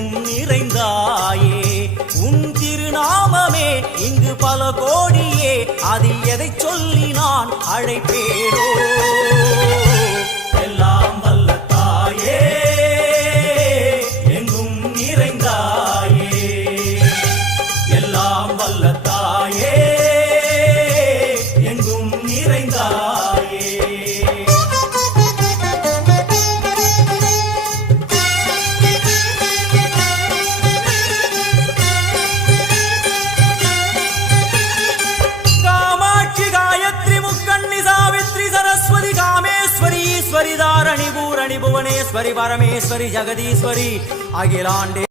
எங்கும் நிறைந்தாயே உன் திருநாமமே இங்கு பல கோடியே அதில் எதை சொல்லி நான் அழைப்பேனோ எல்லாம் வல்ல தாயே எங்கும் நிறைந்தாயே எல்லாம் வல்ல தாயே எங்கும் நிறைந்தாயே ईश्वरी दारणी भूरणी भुवनेश्वरी परमेश्वरी जगदीश्वरी अखिलांडे